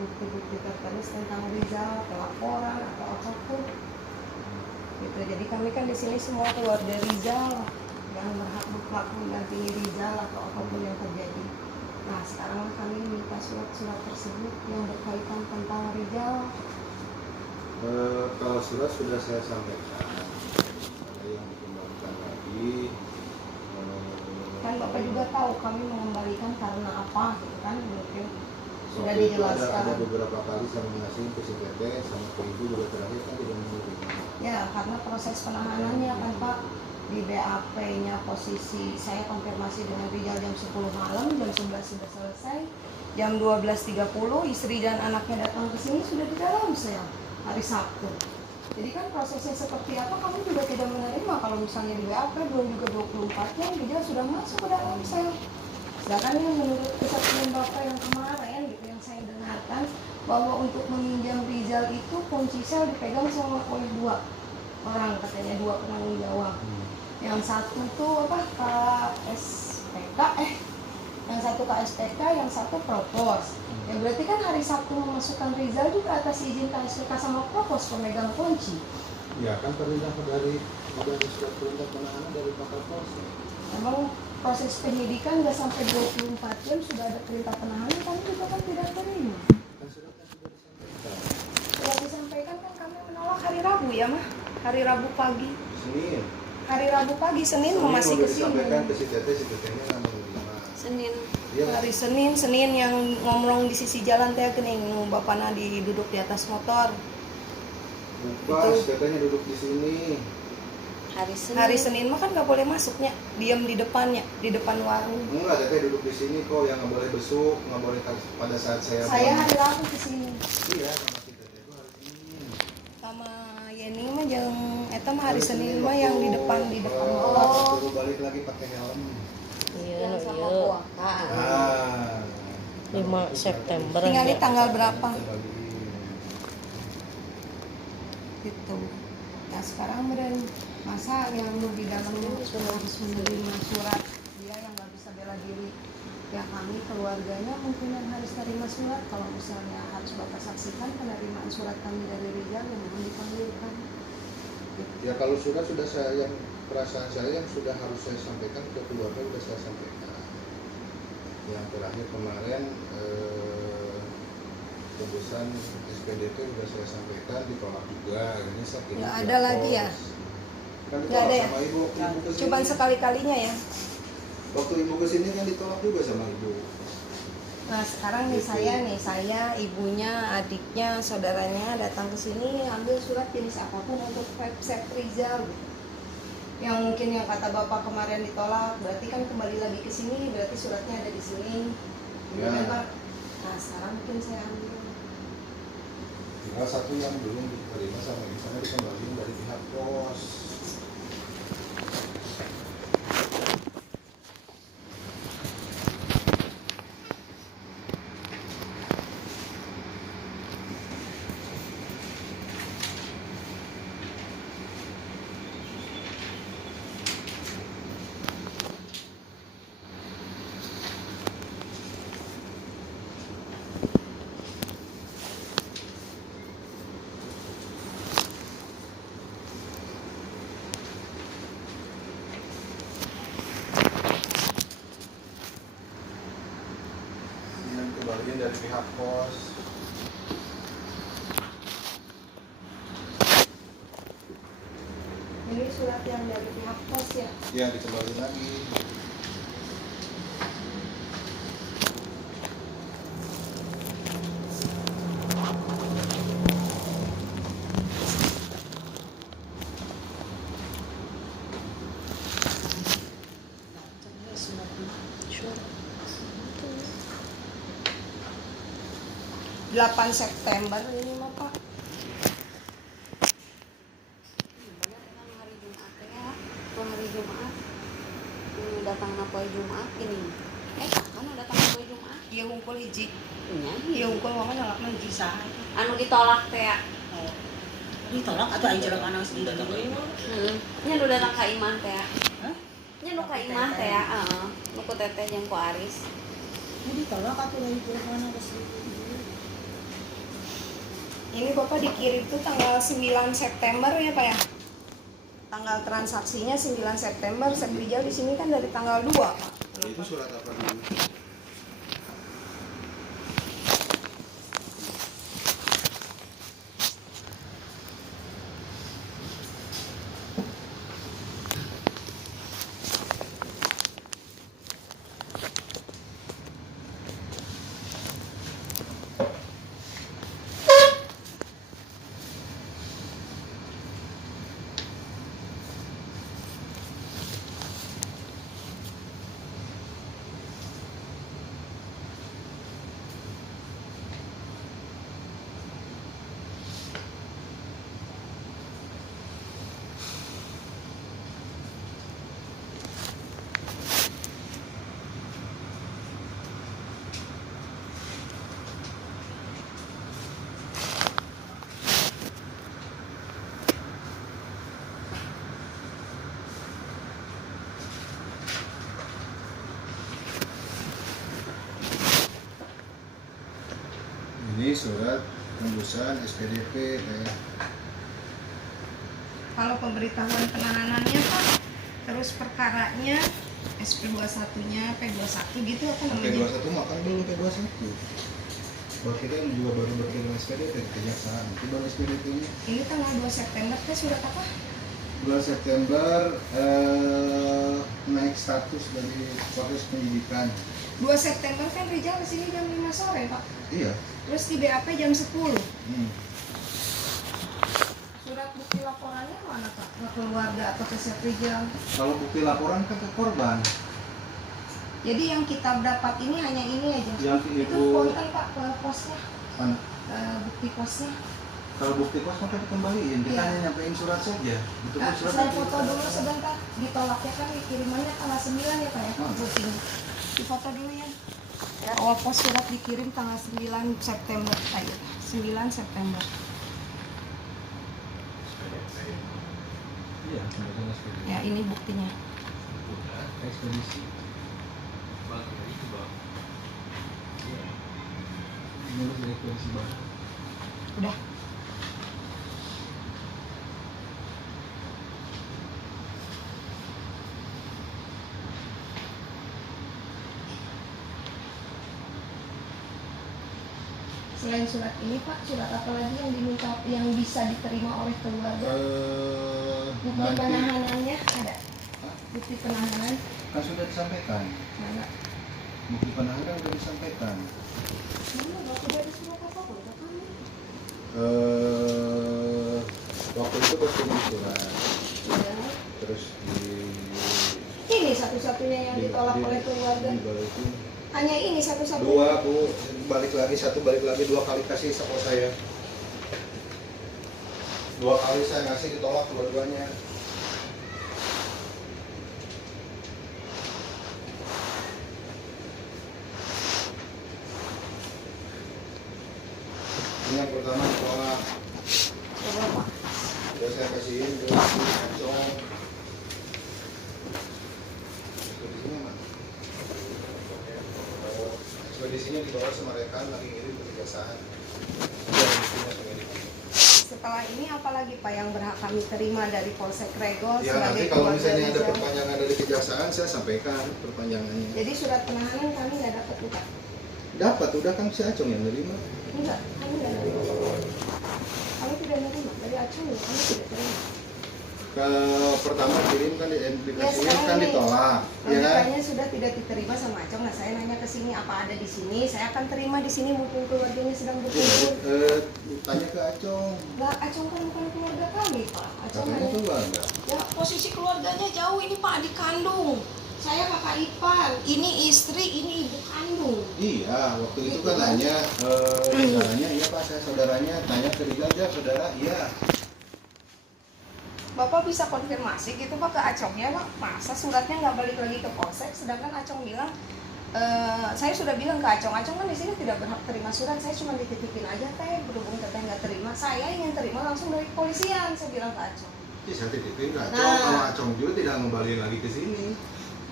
bukti-bukti tertulis tentang Rizal, pelaporan atau apapun. Gitu. Jadi kami kan di sini semua keluarga Rizal yang berhak mendampingi Rizal atau apapun yang terjadi. Nah sekarang kami minta surat-surat tersebut yang berkaitan tentang Rizal. Kalau surat sudah saya sampaikan, ada yang dikembalikan lagi. Kan Bapak juga tahu kami mengembalikan karena apa, gitu kan? Mungkin sudah waktu itu dijelaskan. ada beberapa kali saya mengasih ke si Teteh sama ke Ibu juga terakhir kan tidak menerima. Ya, karena proses penahanannya kan Pak, di BAP-nya posisi saya konfirmasi dengan Rizal jam 10 malam, jam 11 sudah selesai, jam 12.30 istri dan anaknya datang ke sini sudah di dalam sel hari Sabtu. Jadi kan prosesnya seperti apa kami juga tidak menerima kalau misalnya di BAP belum juga 24 jam Rizal sudah masuk ke dalam sel. Sedangkan yang menurut kesaksian Bapak yang kemarin gitu yang saya dengarkan bahwa untuk meminjam Rizal itu kunci sel dipegang sama oleh 2 orang, katanya 2 penanggung jawab. Yang satu tuh apa KSPK, yang satu KSPK, yang satu Propos. Ya berarti kan hari Sabtu memasukkan Rizal juga atas izin KSPK sama Propos pemegang kunci. Ya kan perintah dari surat perintah penahanan dari Pak Kapolres. Memang proses penyidikan nggak sampai 24 jam sudah ada perintah penahanan, kami juga kan tidak terima. Kan suratnya sudah disampaikan. Sudah disampaikan kan kami menolak hari Rabu ya mah, hari Rabu pagi. Senin. Hari Rabu pagi, Senin mau masih udah ke sini. disampaikan ke si Teteh nggak menerima. Senin. Iya. Hari Senin yang ngomong di sisi jalan teh gening Bapak Nadi duduk di atas motor. Bukan, si Tetehnya duduk di sini. Hari Senin mah kan nggak boleh masuknya, diam di depannya, di depan warung. Enggak, Teteh duduk di sini kok, yang nggak boleh besuk, nggak boleh pada saat saya. Saya hari Rabu ke sini. Iya, sama si Teteh itu hari Senin. Sama Yeni mah yang eta mah hari Senin mah yang di depan motor. Oh, suruh balik lagi pakai helm. Iya, sama iya. kuaka. Ah. 5 September. Tinggal di ya. tanggal berapa? Bagi. Gitu. Nah sekarang bener masa yang di dalamnya harus menerima surat dia yang nggak bisa bela diri. Ya kami keluarganya mungkin yang harus terima surat. Kalau misalnya harus Bapak saksikan penerimaan surat kami dari Rizal yang belum dipanggilkan. Gitu. Ya kalau sudah saya yang perasaan saya yang sudah harus saya sampaikan ke keluarga sudah saya sampaikan. Yang terakhir kemarin keputusan SPDP sudah saya sampaikan ditolak juga. Ini saya kirim Nggak ke ada lagi ya? Kan Nggak ditolak ada ya? sama ibu. Cuman sekali-kalinya ya. Waktu ibu kesini kan ditolak juga sama ibu. Nah sekarang nih saya, ibunya, adiknya, saudaranya datang ke sini ambil surat jenis apapun untuk website Rizal. Yang mungkin yang kata Bapak kemarin ditolak, berarti kan kembali lagi ke sini, berarti suratnya ada di sini. Ya. Gitu kan, Pak? Nah sekarang mungkin saya ambil. Tinggal satu yang belum diterima sama ibu karena dikembalikan dari pihak pos. Kembaliin dari pihak pos. Ini surat yang dari pihak pos ya. Ya dikembaliin lagi. Sure. 8 September ini mah Pak. Hari Jumat ya. Hari Jumat. Datang na poe Jumat ini. Kan datang na poe Jumat. Iya hungkul hiji. Nya. Iya hungkul mama nolak mah hiji saha. Anu ditolak teh ya. Ditolak atau aing jelek anak sendiri dulu. Nya nu datang ka Iman teh ya. Hah? Nya nu ka Iman teh ya, heeh. Nu ku teteh jeung ku Aris. Ditolak atau dari jelek anak sendiri. Ini Bapak dikirim tuh tanggal 9 September ya Pak ya? Tanggal transaksinya 9 September, Sek Rijal di sini kan dari tanggal 2 Pak. Itu surat apa dulu? Ini surat tembusan SPDP ya. Kalau pemberitahuan penahanannya Pak, terus perkaranya SP21-nya, P21 gitu apa namanya? P21 makan dulu P21. Bahwa kita juga baru berterima SPDP ke kejaksaan. Itu baru SPDP-nya. Ini tanggal 2 September teh surat apa? 2 September naik status dari proses penyidikan. 2 September kan Rijal kesini jam 5 sore Pak. Iya. Terus di BAP jam 10. Hmm. Surat bukti laporannya mana Pak? Ke keluarga atau ke Sek Rijal? Kalau bukti laporan kan ke korban. Jadi yang kita dapat ini hanya ini aja. Yang Itu ibu konten Pak ke posnya, mana? bukti posnya. Kalau bukti pos maka dikembaliin. Kita Iya. hanya nyampein surat saja. Itu pun surat Saya yang foto kita- dulu sebentar. Ditolaknya kan dikirimannya tanggal 9 ya Pak ya? Hmm. Buktinya. Difoto dulu ya. Awal pos surat dikirim tanggal 9 September. Ayo, 9 September. Iya, tembusan SPDP. Ya ini buktinya. Ekspedisi. Iya. Ini harus ekspedisi baru. Udah. Selain surat ini Pak, surat apa lagi yang diminta yang bisa diterima oleh keluarga? Bukti Nanti penahanannya ada? Hah? Bukti penahanan kan sudah disampaikan. mana? Bukti penahanan sudah disampaikan. Mana Bapak dari surat apa Bapak kami? Waktu itu bertemu surat, Ya. terus Ini satu-satunya yang ditolak oleh keluarga. dibalikin. Hanya ini satu-satunya. Dua bu, balik lagi satu, balik lagi 2 kali kasih sama saya. 2 kali saya ngasih ditolak dua-duanya. Ini yang pertama ditolak. Coba Pak. Udah saya kasihin ke kacong. Ekspedisinya mana? Ekspedisinya dibawa sama rekan lagi ngirim ke kejaksaan. Udah buktinya saya ngirim. Setelah ini apalagi Pak yang berhak kami terima dari Polsek Regol Ya nanti sebagai kalau keluarga misalnya ada Rijal? perpanjangan dari kejaksaan saya sampaikan perpanjangannya. Jadi surat penahanan kami nggak dapat Pak? Dapat, udah kan si Acung yang nerima. Enggak, kami nggak nerima. Kami tidak nerima dari Acung, kami tidak terima. Ke pertama kirim kan dikasih sekarang kan ini ditolak, ya kan? Logikanya sudah tidak diterima sama Acong. Nah saya nanya ke sini apa ada di sini, saya akan terima di sini mumpung keluarganya sedang Ya, berkumpul. tanya ke Acung, Lah Acong kan bukan keluarga kami Pak. Acong katanya hanya keluarga. ya posisi keluarganya jauh, ini Pak adik kandung. Saya kakak ipar, ini istri, ini ibu kandung. Iya, waktu itu Gitu kan kan? nanya, saudaranya, iya Pak, saya saudaranya, tanya ke Rijal aja, saudara, iya. Bapak bisa konfirmasi gitu Pak ke Acongnya Pak, masa suratnya nggak balik lagi ke Polsek, sedangkan Acong bilang, saya sudah bilang ke Acong kan di sini tidak berhak terima surat, saya cuma dititipin aja teh, berhubung teteh nggak terima, saya ingin terima langsung dari kepolisian, saya bilang ke Acong. Iya, saya titipin ke Acung, Nah. kalau Acung juga tidak ngembaliin lagi ke sini.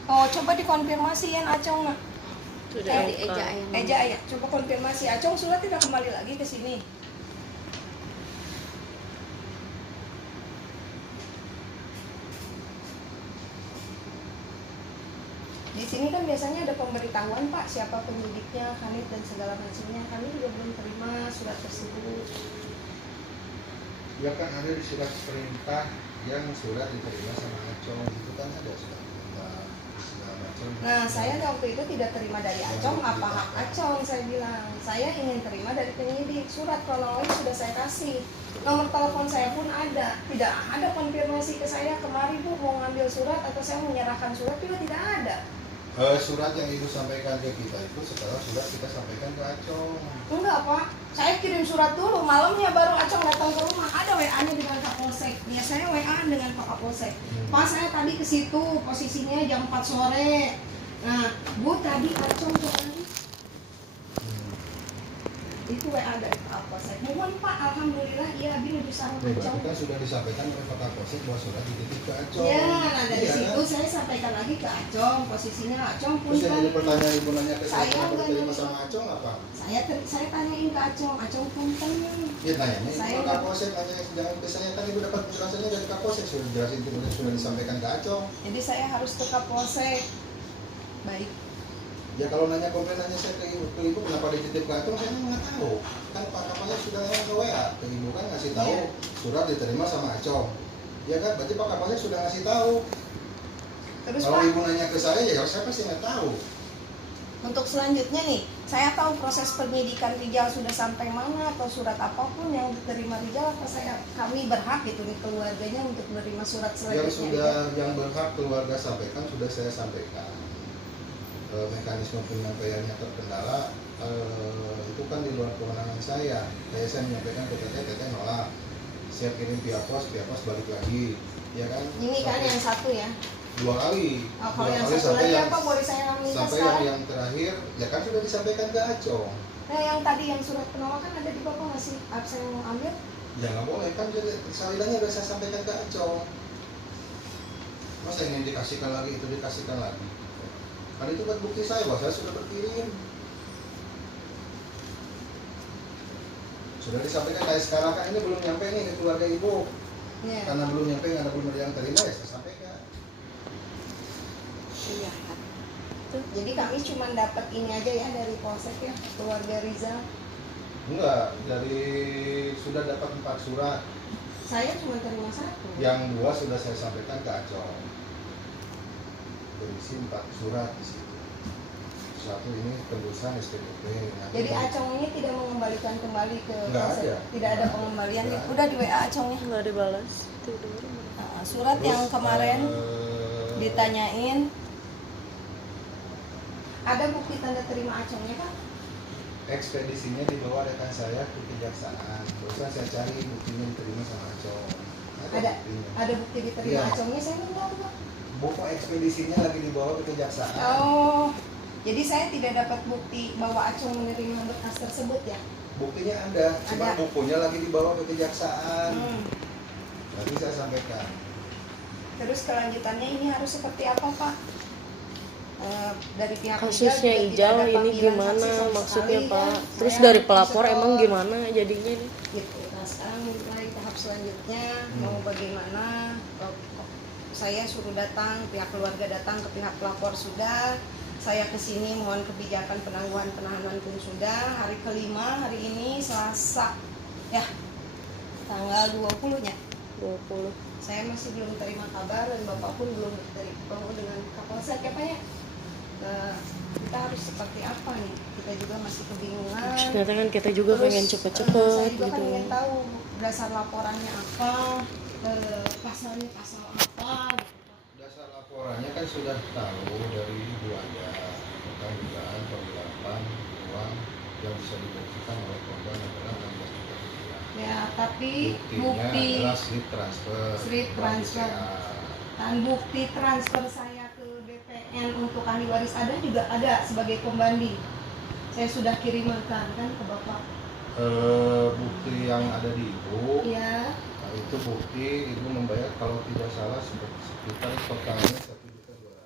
Oh coba dikonfirmasi ya Acong nak. Sudah di Eja yang Eja ya, coba konfirmasi Acong surat tidak kembali lagi ke sini. Di sini kan biasanya ada pemberitahuan Pak, siapa penyidiknya, kanit dan segala macamnya. Kami juga belum terima surat tersebut. Ya kan ada di surat perintah yang surat diterima sama Acong, itu kan ada surat perintah segala macam. Nah, saya waktu itu tidak terima dari Acong, apa hak Acong? Saya bilang, saya ingin terima dari penyidik. Surat kronologis sudah saya kasih. Nomor telepon saya pun ada. Tidak ada konfirmasi ke saya, kemari Bu mau ngambil surat atau saya menyerahkan surat, juga tidak ada. Surat yang Ibu sampaikan ke kita itu setelah surat kita sampaikan ke Acong. Enggak Pak, saya kirim surat dulu, malamnya baru Acong datang ke rumah. Ada WA-nya dengan Kapolsek. Biasanya WA dengan Pak Kapolsek. Pak, saya tadi ke situ, posisinya jam 4 sore. Nah, Bu tadi Acong tadi. Itu WA dari Pak Kapolsek. Mohon Pak, alhamdulillah iya menuju sarang Berarti Acong. kan sudah disampaikan oleh Pak Kapolsek bahwa surat dititip ke Acong. Ya, nah dari Iya, situ kan? saya sampaikan lagi ke Acong. Posisinya Acong pun Terus yang jadi pertanyaan Ibu nanya ke saya, Saya kenapa enggak diterima nanya. sama Acong apa? saya tanyain ke Acong. Acong pun tanya. Ya nanya Saya Ibu ke Kapolsek, nanya jangan ke saya, kan Ibu dapat penjelasannya dari Kapolsek, sudah jelasin kemudian sudah disampaikan ke Acong. Jadi saya harus ke Kapolsek. Baik. Ya kalau nanya komplain nanya saya ke ibu kenapa dititip ke Acong, saya nggak tahu. Kan Pak Kapolsek sudah ke WA ke Ibu kan ngasih tahu Iya. surat diterima sama Acong. Ya kan, berarti Pak Kapolsek sudah ngasih tahu. Terus Kalau Pak, Ibu nanya ke saya, ya saya pasti nggak tahu. untuk selanjutnya nih, saya tahu proses penyidikan Rijal sudah sampai mana atau surat apapun yang diterima Rijal, apa kami berhak gitu nih keluarganya untuk menerima surat selanjutnya. Yang sudah yang berhak keluarga sampaikan sudah saya sampaikan. Mekanisme penyampaiannya terkendala, itu kan di luar kewenangan saya. Kayak saya menyampaikan ke teteh nolak, siap kirim via pos balik lagi, ya kan? Ini kan yang satu ya. 2 kali. Oh, kalau 2 yang kali satu sampai lagi yang apa boleh saya minta sampai sekarang? yang terakhir, ya kan sudah disampaikan ke Acong. Nah yang tadi yang surat penolakan ada di Bapak nggak sih? Apa saya mau ambil? Ya nggak boleh kan, jadi salidannya sudah saya sampaikan ke Acong. Masa ingin dikasihkan lagi itu dikasihkan lagi? Kan itu buat bukti saya bahwa saya sudah berkirim. Sudah disampaikan kayak sekarang kan ini belum nyampe nih ke keluarga Ibu. Iya. Karena belum nyampe, karena belum ada yang terima ya saya sampaikan. Iya. Jadi kami cuma dapat ini aja ya dari Polsek ya, keluarga Rizal. Enggak, dari sudah dapat 4 surat. Saya cuma terima 1. Yang 2 sudah saya sampaikan ke Acong. Berisi 4 surat di situ. Satu ini tembusan SPDP. Jadi Acong ini tidak mengembalikan kembali ke Nggak Polsek. ada. Tidak ada pengembalian. Nggak ada. Udah di WA Acongnya. Nggak dibalas. Tidur. Nah, surat yang kemarin ditanyain, ada bukti tanda terima Acongnya Pak? ekspedisinya dibawa rekan saya ke kejaksaan. Barusan saya cari buktinya diterima sama Acong. Ada. Buktinya. Ada bukti diterima Iya. Acongnya, saya belum tahu Pak. Buku ekspedisinya lagi dibawa ke kejaksaan. Oh, jadi saya tidak dapat bukti bahwa Acong menerima berkas tersebut ya? Buktinya ada, cuma Ada. bukunya lagi dibawa ke kejaksaan. Hmm. Nanti saya sampaikan. Terus kelanjutannya ini harus seperti apa Pak? Dari pihak Kasusnya juga tidak Ijal ada ini panggilan gimana saksi sama maksudnya sekali, Pak? kan? Terus Saya dari harus pelapor setor, emang gimana jadinya nih? gitu. Nah sekarang mulai tahap selanjutnya mau bagaimana? Saya suruh datang, pihak keluarga datang ke pihak pelapor sudah. Saya kesini mohon kebijakan penangguhan penahanan pun sudah. Hari kelima hari ini Selasa ya tanggal 20-nya. 20. Saya masih belum terima kabar dan Bapak pun belum terima dengan Kapolsek ya Pak ya. Kita harus seperti apa nih? Kita juga masih kebingungan. Ternyata kan kita juga Terus, pengen saya cepet-cepet juga kan gitu. ingin tahu dasar laporannya apa, pasalnya pasal apa. Dasar laporannya kan sudah tahu dari Ibu Anda tentang dugaan penggelapan uang yang bisa dibuktikan oleh korban adalah 16 juta rupiah. Ya, tapi Buktinya bukti adalah slip transfer. Slip Bank transfer. BCA. dan bukti transfer saya ke BPN untuk ahli waris ada juga ada sebagai pembanding. Saya sudah kirimkan kan ke Bapak. Bukti yang ada di Ibu, Iya. nah, itu bukti Ibu membayar kalau tidak salah sekitar totalnya 1.200.000.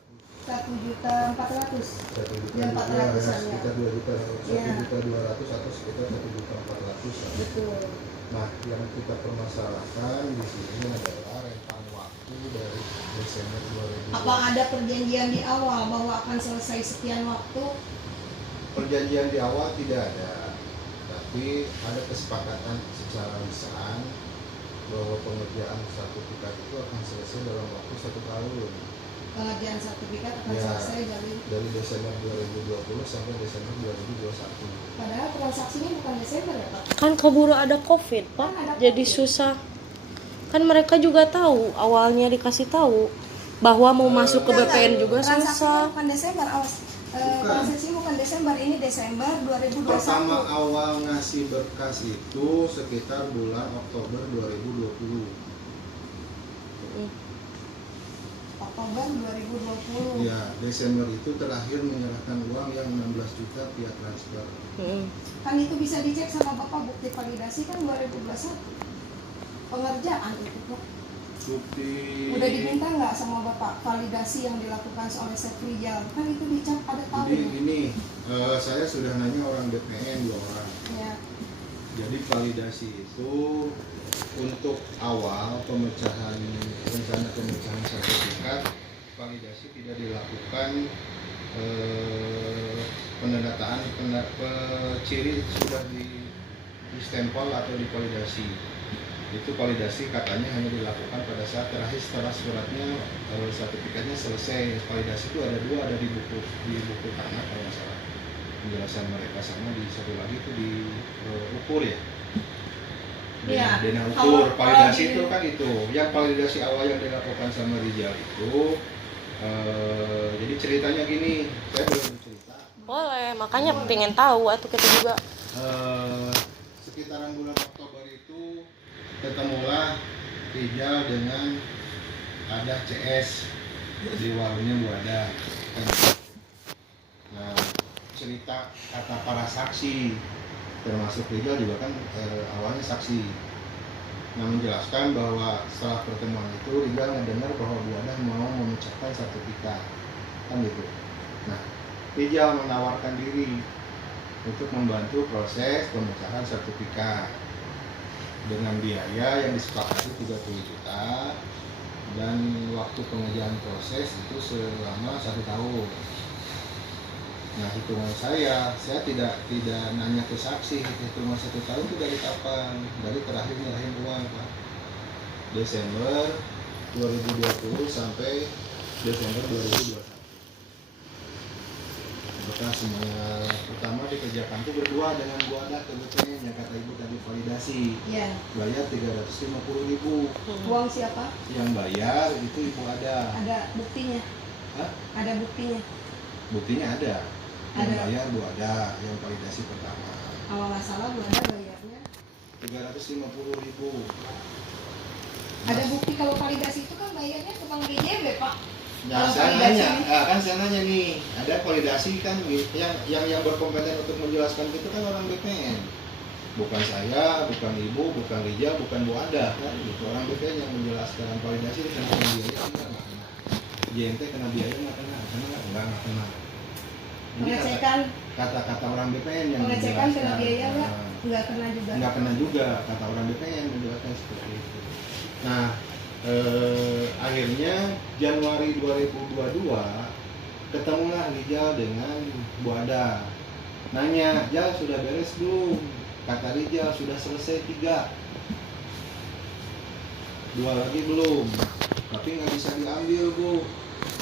1.400.000. 1.200.000 sekitar 2.200.000 Iya. atau sekitar 1.400.000. Betul. Nah, yang kita permasalahkan di sini adalah rentang waktu itu dari Desember 2020. Apa ada perjanjian di awal bahwa akan selesai sekian waktu? Perjanjian di awal tidak ada, tapi ada kesepakatan secara lisan bahwa pengerjaan sertifikat itu akan selesai dalam waktu 1 tahun. Pengerjaan sertifikat akan Ya, selesai dari Desember 2020 sampai Desember 2021. padahal transaksinya bukan Desember ya Pak? Kan keburu ada COVID, Pak. Jadi susah. Kan mereka juga tahu, awalnya dikasih tahu bahwa mau masuk ke BPN juga Transaksinya susah. bukan Desember, awas. Transaksinya bukan Desember, ini Desember 2021. Pertama awal ngasih berkas itu sekitar bulan Oktober 2020. Oktober 2020. Ya, Desember itu terakhir menyerahkan uang yang 16 juta via transfer. Kan itu bisa dicek sama Bapak, bukti validasi kan 2021. Pengerjaan itu Pak. Bukti Udah diminta nggak sama Bapak validasi yang dilakukan oleh Chef Rijal? Kan itu dicap ada Jadi tahun. ini saya sudah nanya orang BPN 2 orang. Ya. Jadi validasi itu untuk awal pemecahan rencana pemecahan sertifikat, validasi tidak dilakukan, pendataan ciri sudah di stempel atau divalidasi. Itu validasi katanya hanya dilakukan pada saat terakhir setelah suratnya, sertifikatnya selesai. Validasi itu ada 2, ada di buku tanah kalau nggak salah penjelasan mereka, sama di satu lagi itu di ukur ya. Iya. Denah Kalau- ukur validasi kalau di- itu kan itu yang validasi awal yang dilakukan sama Rijal itu. Jadi ceritanya gini, saya belum cerita. Boleh, makanya pengen tahu atau kita juga. Sekitaran bulan Oktober itu ketemulah Rijal dengan ada CS di warungnya Bu Ada. Nah, cerita kata para saksi termasuk Rijal juga kan awalnya saksi. Nah, menjelaskan bahwa setelah pertemuan itu Rijal mendengar bahwa Bu Ada mau memecahkan sertifikat, kan gitu. Nah, Rijal menawarkan diri untuk membantu proses pemecahan sertifikat dengan biaya yang disepakati 30 juta dan waktu pengerjaan proses itu selama 1 tahun. Nah, hitungan saya tidak nanya ke saksi, hitungan 1 tahun itu dari kapan? Dari terakhir nyerahin uang Pak, Desember 2020 sampai Desember 2021. Maka semuanya pertama dikerjakan itu berdua dengan Bu Ada ke BPN yang kata Ibu tadi validasi. Iya. Bayar 350.000. Uang siapa? Yang bayar itu Ibu Ada. Ada buktinya. Hah? Ada buktinya. Buktinya ada. Yang Ada. bayar Bu Ada yang validasi pertama. Kalau nggak salah Bu Ada bayarnya. 350.000. Ada bukti kalau validasi itu kan bayarnya ke Bank BJB Pak. Nah, Kalau saya validasi nanya, kan saya nanya nih, ada validasi kan yang berkompeten untuk menjelaskan itu kan orang BPN. Bukan saya, bukan Ibu, bukan Rijal, bukan Bu Ada kan, itu orang BPN yang menjelaskan validasi kena biaya enggak kena. JNT kena biaya enggak kena kena. Ini Pengecekan kata-kata orang BPN yang pengecekan kena menjelaskan. biaya nggak? Nah, Nggak kena juga. nggak kena juga, kata orang BPN menjelaskan seperti itu. Nah, akhirnya Januari 2022 ketemulah Rijal dengan Bu Ada. Nanya, Jal sudah beres belum? Kata Rijal sudah selesai 3, 2 lagi belum, tapi nggak bisa diambil Bu,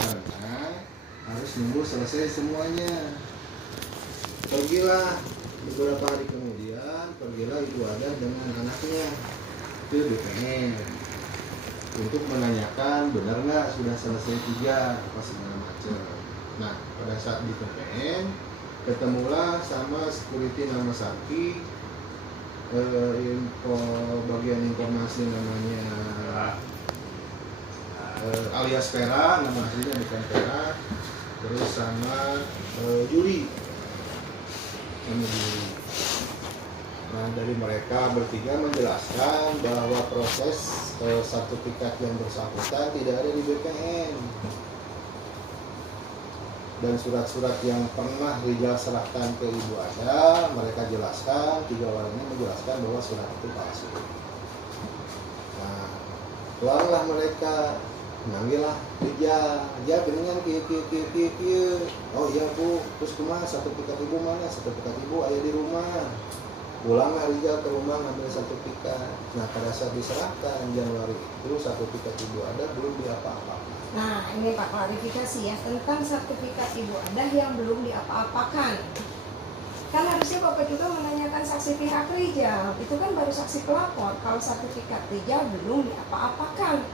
karena harus nunggu selesai semuanya. Pergilah beberapa hari kemudian, pergilah Ibu Ada dengan anaknya ke BPN untuk menanyakan benar nggak sudah selesai 3 apa segala macam. Nah, pada saat di BPN ketemulah sama security nama Sakti, bagian informasi namanya alias Pera, nama aslinya bukan Pera, terus sama Juli. Nah, dari mereka bertiga menjelaskan bahwa proses sertifikat yang bersangkutan tidak ada di BPN, dan surat-surat yang pernah Rijal serahkan ke Ibu Ada, mereka jelaskan, 3 orang ini menjelaskan bahwa surat itu palsu. Nah, keluarlah mereka Nanggilah dia geningan kieu. Oh iya Bu, terus kumaha sertifikat ibu mana? Sertifikat ibu aya di rumah. Pulanglah Rijal ke rumah ngambil sertifikat. Nah pada saat diserahkan Januari itu sertifikat ibu ada belum diapa-apakan. Nah, ini Pak klarifikasi ya tentang sertifikat ibu ada yang belum diapa-apakan. Kan harusnya Bapak juga menanyakan saksi pihak Rijal. Itu kan baru saksi pelapor. Kalau sertifikat Rijal belum diapa-apakan.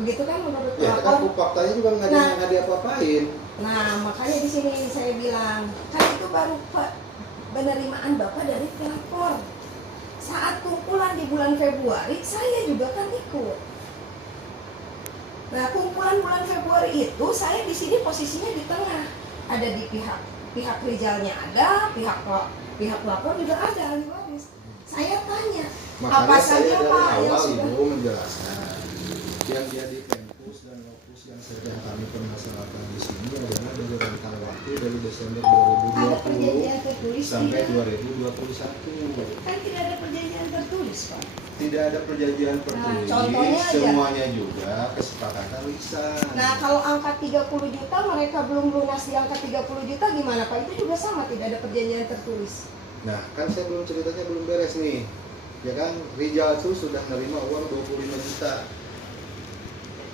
Begitu kan menurut Ya kan pelapor? faktanya juga nggak diapa-apain. Nah, makanya di sini saya bilang, kan itu baru penerimaan Bapak dari pelapor. Saat kumpulan di bulan Februari, saya juga kan ikut. Nah, kumpulan bulan Februari itu saya di sini posisinya di tengah. Ada di pihak Rijalnya ada, pihak pelapor juga ada ahli waris. Saya tanya, Makanya apa saya saja dari Pak yang awal sudah ibu menjelaskan yang jadi tempus dan lokus yang sedang kami permasalahkan di sini adalah dari rentang waktu dari Desember ada 2020 perjanjian tertulis sampai tidak? 2021. Kan tidak ada perjanjian tertulis Pak. Tidak ada perjanjian tertulis, contohnya aja. semuanya juga kesepakatan lisan. Nah, kalau angka 30 juta mereka belum lunas di angka 30 juta gimana Pak? Itu juga sama, tidak ada perjanjian tertulis. Nah, kan saya ceritanya belum beres nih. Ya kan, Rijal itu sudah menerima uang 25 juta.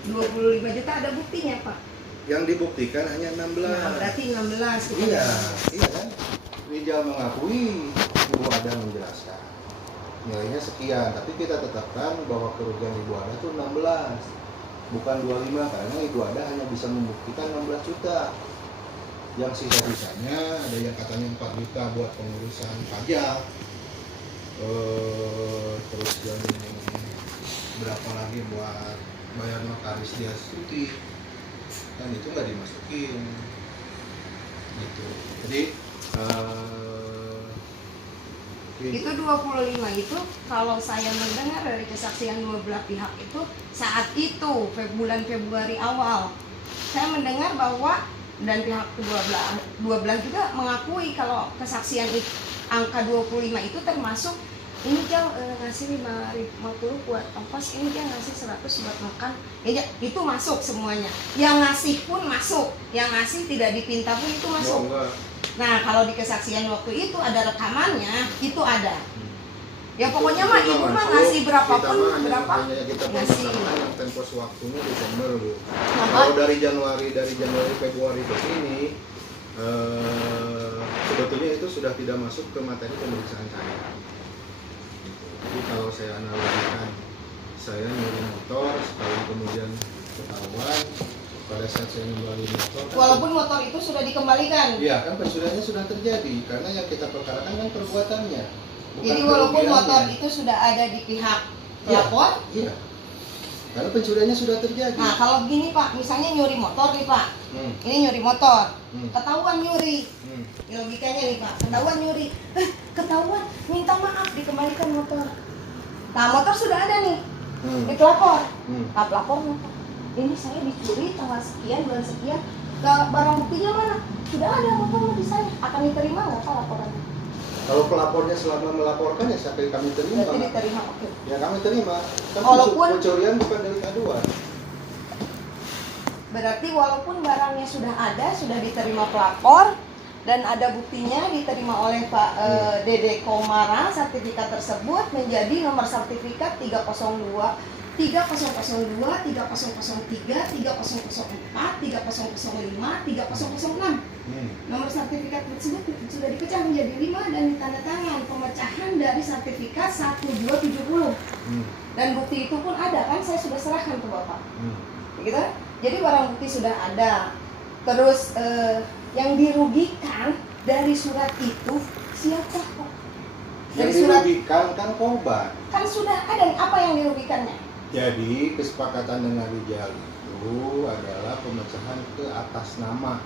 25 juta ada buktinya Pak. Yang dibuktikan hanya 16. Nah, berarti 16 gitu. Iya kan? Rijal mengakui, Ibu Ada menjelaskan nilainya sekian, tapi kita tetapkan bahwa kerugian Ibu Ada itu 16, bukan 25, karena Ibu Ada hanya bisa membuktikan 16 juta. Yang sisa-sisanya ada yang katanya 4 juta buat pengurusan pajak, terus yang berapa lagi buat bayar notaris dia cuti, kan itu nggak dimasukin gitu. Jadi Itu 25 itu kalau saya mendengar dari kesaksian dua belah pihak itu saat itu bulan Februari awal saya mendengar bahwa dan pihak dua belah juga mengakui kalau kesaksian itu, angka 25 itu termasuk ini dia ngasih 50 buat ongkos, ini dia ngasih 100 buat makan, itu masuk semuanya. Yang ngasih pun masuk, yang ngasih tidak dipinta pun itu masuk. Nah, kalau di kesaksian waktu itu ada rekamannya, itu ada. Ya pokoknya mah ibu mah ngasih berapapun berapa ngasih. Yang tempos waktunya Desember Bu. Kalau dari Januari Februari ke sini sebetulnya itu sudah tidak masuk ke materi pemeriksaan saya. Jadi kalau saya analogikan, saya nyuri motor, sekali kemudian ketahuan pada saat saya kembali motor. Walaupun motor itu sudah dikembalikan. Iya kan pencuriannya sudah terjadi karena yang kita perkarakan kan perbuatannya. Jadi walaupun motor itu sudah ada di pihak pelapor. Iya. Karena pencuriannya sudah terjadi. Nah kalau begini Pak, misalnya nyuri motor nih Pak, ini nyuri motor, ketahuan nyuri. Ini logikanya nih Pak, ketahuan nyuri, ketahuan minta maaf dikembalikan motor. Nah motor sudah ada nih di pelapor. Nah pelapor ini saya dicuri tanggal sekian bulan sekian, ke barang buktinya mana? Sudah ada motor di saya, akan diterima nggak Pak laporannya? Kalau pelapornya selama melaporkan ya sampai kami terima. Berarti diterima, oke. Ya kami terima. Kan Walaupun pencurian bukan delik aduan. berarti walaupun barangnya sudah ada, sudah diterima pelapor dan ada buktinya diterima oleh Pak Dede Komara, sertifikat tersebut menjadi nomor sertifikat 302, 3002, 3003, 3004, 3005, 3006. Nomor sertifikat tersebut sudah dipecah menjadi 5 dan ditandatangan pemecahan dari sertifikat 1270. Dan bukti itu pun ada kan, saya sudah serahkan ke Bapak. Begitu? Jadi barang bukti sudah ada. Terus yang dirugikan dari surat itu siapa Pak? Dari Yang surat dirugikan kan korban. kan sudah ada, apa yang dirugikannya? Jadi kesepakatan dengan Rijal itu adalah pemecahan ke atas nama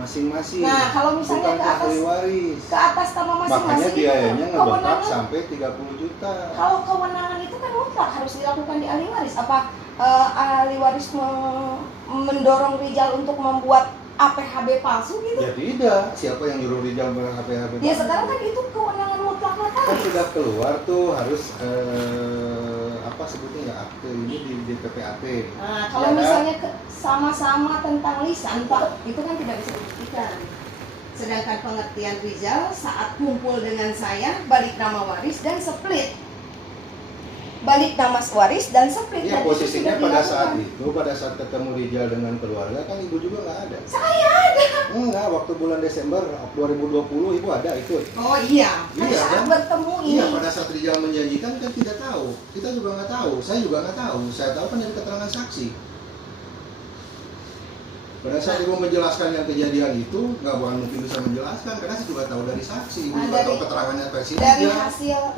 masing-masing. Nah, kalau misalnya bukan ke atas ahli waris. Ke atas nama Makanya masing-masing biayanya itu ngebengkak sampai 30 juta. Kalau kewenangan itu kan mutlak harus dilakukan di ahli waris. Apa ahli waris mendorong Rijal untuk membuat APHB palsu gitu. Ya tidak, siapa yang nyuruh Rijal ber-HP-HP? Ya sekarang kan itu kewenangan mutlak Kan notaris. sudah keluar tuh harus apa sebutnya ya, akte ini di PPAP. Nah, Ya kalau kan? misalnya sama-sama tentang lisan, Pak, itu kan tidak bisa dibuktikan. Sedangkan pengertian Rizal saat kumpul dengan saya, balik nama waris dan split. Balik nama waris dan split. Iya, Dan itu posisinya sudah pada dilakukan. saat itu, pada saat ketemu Rijal dengan keluarga kan ibu juga nggak ada. Saya ada. Enggak, waktu bulan Desember 2020 ibu ada ikut. Oh iya, pada Iya, saat kan? bertemu ini. Iya, pada saat Rijal menjanjikan kan tidak tahu. Kita juga nggak tahu, saya juga nggak tahu. Saya tahu kan dari keterangan saksi. Pada saat ibu menjelaskan yang kejadian itu, nggak mungkin bisa menjelaskan karena saya juga tahu dari saksi. Ibu Nah, juga tahu dari- keterangannya versi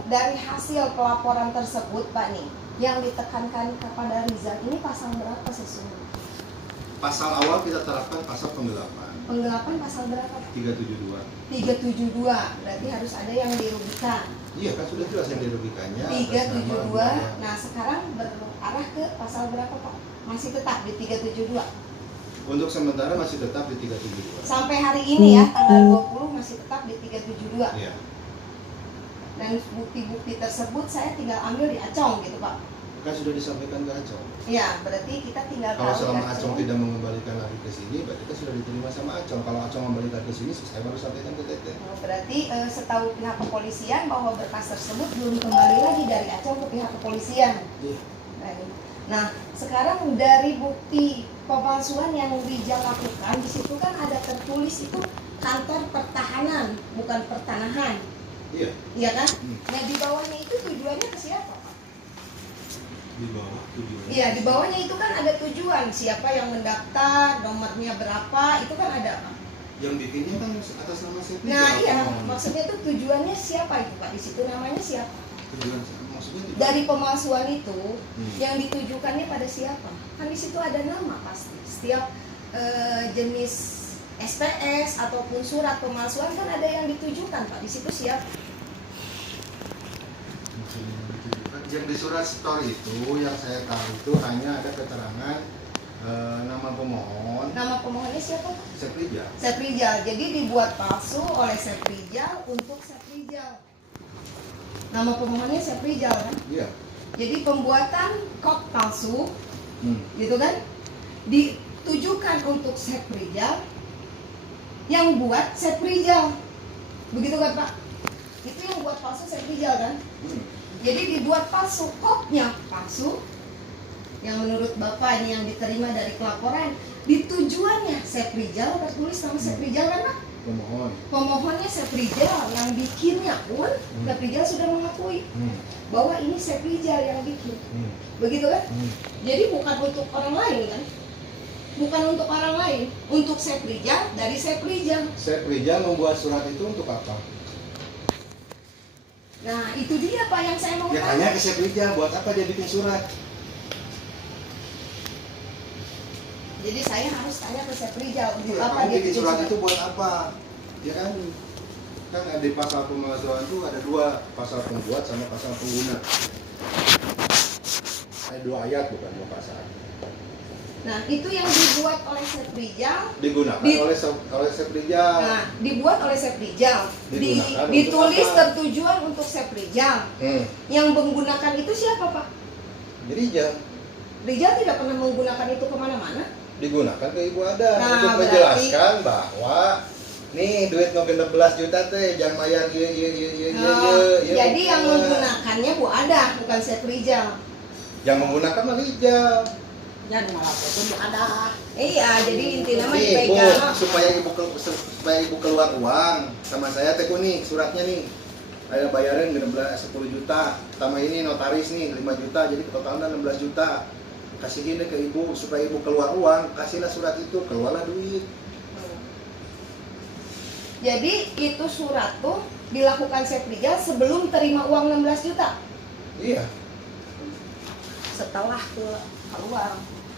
dari hasil pelaporan tersebut, Pak nih, yang ditekankan kepada Rizal ini pasal berapa sesungguhnya? Pasal awal kita terapkan pasal penggelapan Penggelapan pasal berapa? 372. 372, berarti harus ada yang dirugikan. Iya kan sudah jelas yang dirugikannya. 372, nah sekarang berarah ke pasal berapa, Pak? Masih tetap di 372. Untuk sementara masih tetap di 372. Sampai hari ini ya, tanggal 20 masih tetap di 372. Iya. Dan bukti-bukti tersebut saya tinggal ambil di Acong gitu, Pak. Kan sudah disampaikan ke Acong. Iya, berarti kita tinggal Kalau tahu selama di Acong tidak mengembalikan lagi ke sini, berarti kan sudah diterima sama Acong. Kalau Acong membalikan ke sini, saya baru sampaikan ke Tete. Oh, berarti setahu pihak kepolisian bahwa berkas tersebut belum kembali lagi dari Acong ke pihak kepolisian. Iya. Nah, sekarang dari bukti pemalsuan yang Rijal lakukan, di situ kan ada tertulis itu kantor pertahanan, bukan pertanahan. Iya. Iya kan? Hmm. Nah, di bawahnya itu tujuannya ke siapa, Pak? Di bawah tujuan. Iya, di bawahnya itu kan ada tujuan, siapa yang mendaftar, nomornya berapa, itu kan ada, Pak. Yang bikinnya kan atas nama Sepri. Nah, iya, maksudnya itu tujuannya siapa itu, Pak? Di situ namanya siapa? Tujuan maksudnya di- Dari pemalsuan itu Hmm. yang ditujukannya pada siapa? Kan di situ ada nama pasti. Setiap jenis SPS ataupun surat pemalsuan kan ada yang ditujukan, Pak. Di situ siapa? Maksudnya ditujukan. Yang di surat story itu yang saya tahu itu hanya ada keterangan nama pemohon Nama pemohonnya siapa, Pak? Seprijal. Seprijal. Jadi dibuat palsu oleh Seprijal untuk Seprijal. Nama pemohonnya Seprijal kan? Iya. Jadi pembuatan kop palsu, Hmm. gitu kan? Ditujukan untuk Seprijal, yang buat Seprijal. Begitu kan, Pak? Itu yang buat palsu Seprijal kan? Hmm. Jadi dibuat palsu, kopnya palsu. Yang menurut Bapak ini yang diterima dari pelaporan, ditujuannya Seprijal, tertulis nama Seprijal kan, Pak? Pemohon. Pemohonnya Seprijal, yang bikinnya pun Seprijal sudah mengakui Hmm. bahwa ini Seprijal yang bikin. Hmm. Begitu kan? Hmm. Jadi bukan untuk orang lain kan? Bukan untuk orang lain, untuk Seprijal dari Seprijal. Seprijal membuat surat itu untuk apa? Nah, itu dia Pak yang saya mau Ya tanya ke Seprijal, buat apa dia bikin surat? Jadi saya harus tanya ke Seprijal untuk Iya, apa kamu dia bikin surat itu buat apa? Ya kan? Kan di pasal pemalsuan itu ada dua, pasal pembuat sama pasal pengguna. Ada dua ayat bukan dua pasal. Nah, itu yang dibuat oleh Seprijal. Digunakan oleh Seprijal. Nah, dibuat oleh Seprijal. Digunakan untuk Ditulis apa? tertujuan untuk Seprijal. Yang menggunakan itu siapa, Pak? Jadi Rijal tidak pernah menggunakan itu kemana-mana. digunakan ke Ibu Ada Nah, untuk berarti- menjelaskan bahwa nih duit 16 juta teh jangan bayar Jadi yang menggunakannya Bu Ada, bukan Seprijal. yang menggunakan mah Rijal. Jangan ngelapor pun ada. Iya, jadi inti nama Nih, Bu, dipegang. supaya ibu keluar uang sama saya teh nih suratnya nih. Ada bayarin 10 juta, sama ini notaris nih 5 juta, jadi totalnya 16 juta. Kasihin deh ke ibu supaya ibu keluar uang, kasihlah surat itu, keluarlah duit. Jadi itu surat tuh dilakukan Seprijal sebelum terima uang 16 juta. Iya. Setelah keluar,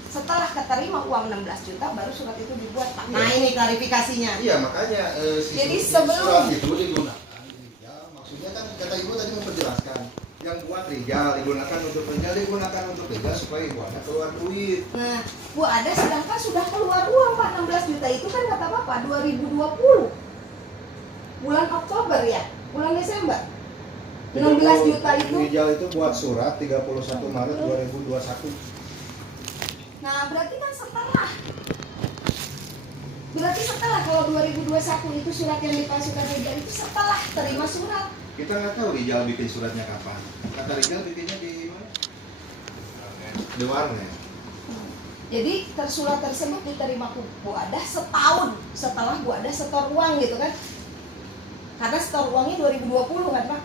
setelah keterima uang 16 juta baru surat itu dibuat, Pak. Nah, ini klarifikasinya. Iya, makanya Jadi surat sebelum- itu digunakan. Ya, maksudnya kan kata ibu tadi memperjelaskan. yang buat Rijal digunakan untuk Rijal supaya ibu ada keluar duit. Nah, Bu ada sedangkan sudah keluar uang Pak 16 juta itu kan kata Bapak 2020 bulan Oktober ya, bulan Desember 16 juta itu. Rijal itu buat surat 31 Maret 2021. Nah, berarti kan setelah kalau 2021 itu surat yang dipalsukan Rijal itu setelah terima surat. Kita nggak tahu Rijal bikin suratnya kapan. Kata Rijal bikinnya di mana? Di warnet. Jadi surat tersebut diterima Bu Adah setahun setelah Bu Adah setor uang gitu kan. Karena setor uangnya 2020 kan Pak?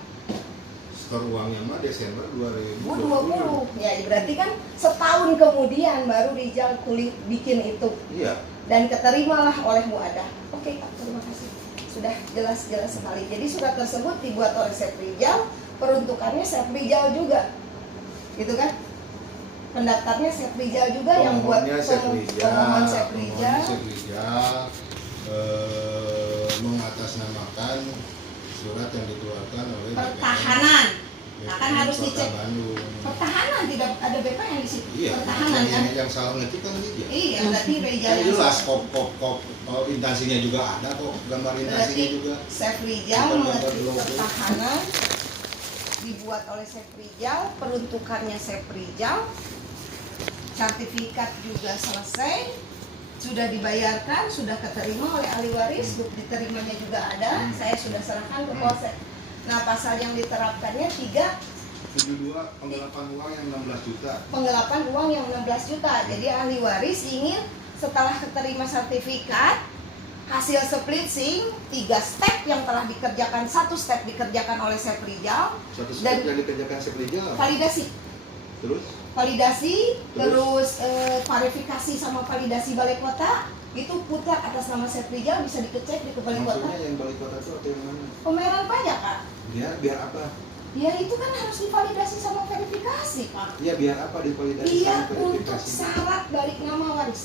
Setor uangnya mah Desember 2020. 2020. Ya berarti kan setahun kemudian baru Rijal bikin itu. Iya. Dan keterimalah oleh Bu Adah. Oke Pak, terima kasih. Sudah jelas sekali. Jadi surat tersebut dibuat oleh Chef Rijal, peruntukannya Chef Rijal juga. Gitu kan? Pendaftarnya Chef Rijal juga yang buat pemohon Chef Rijal. Mengatasnamakan surat yang dikeluarkan oleh Pertahanan. Nah, kan harus Kota dicek. Bandung. Pertahanan tidak ada BPN di situ. Iya, Pertahanan kan? yang salah ngetik kan Rijal. Iya, berarti Rijal Kan yang jelas salah. kop intansinya juga ada kok, gambar intansinya Berarti juga. Chef Rijal Bukan mengerti gambar logo. pertahanan dibuat oleh Chef Rijal, peruntukannya Chef Rijal, sertifikat juga selesai, sudah dibayarkan, sudah keterima oleh ahli waris, bukti diterimanya juga ada, saya sudah serahkan ke Polsek. Nah, pasal yang diterapkannya 72 penggelapan uang yang 16 juta. penggelapan uang yang 16 juta. Jadi ahli waris ingin setelah keterima sertifikat hasil splitsing 3 step yang telah dikerjakan, 1 step dikerjakan oleh Chef Rijal, Satu Dan- step yang dikerjakan Chef Rijal. validasi Terus terus verifikasi sama validasi balai kota itu putar atas nama Chef Rijal, bisa dicek di balai kota. maksudnya yang balik kota itu atau yang mana? Pembayaran pajak Kak, Biar apa? ya itu kan harus divalidasi sama verifikasi Pak. Iya, biar apa divalidasi Iya, sama untuk verifikasi? syarat balik nama waris.